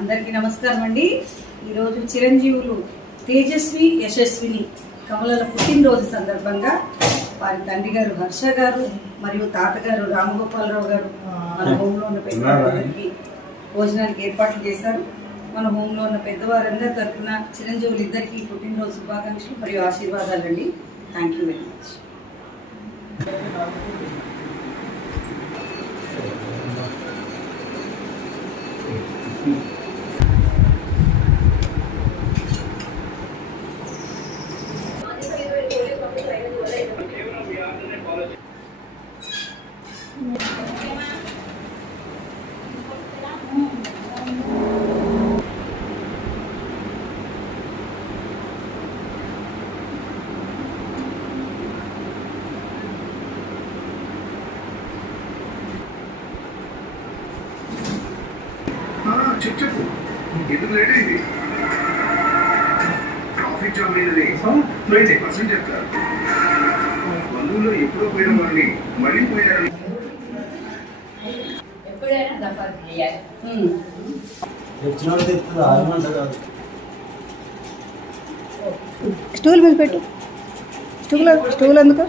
అందరికీ నమస్కారం అండి. ఈరోజు చిరంజీవులు తేజస్వి యశస్విని కమలల పుట్టినరోజు సందర్భంగా వారి తండ్రి గారు హర్ష గారు మరియు తాతగారు రామగోపాలరావు గారు మన హోంలో ఉన్న పెద్దవారికి భోజనానికి ఏర్పాట్లు చేశారు. మన హోంలో ఉన్న పెద్దవారందరి తరఫున చిరంజీవులు ఇద్దరికి పుట్టినరోజు శుభాకాంక్షలు మరియు ఆశీర్వాదాలండి. Thank you very much. చెప్పు ఎందుకు లేట్ అయింది? ట్రాఫిక్ జామ్ అయిందని 20% చెప్తారు. బంధువులు ఎప్పుడో పోయిన వాళ్ళని మళ్ళీ పోయారు. స్టూల్ మీద పెట్టు. స్టూల్ ఎందుకు?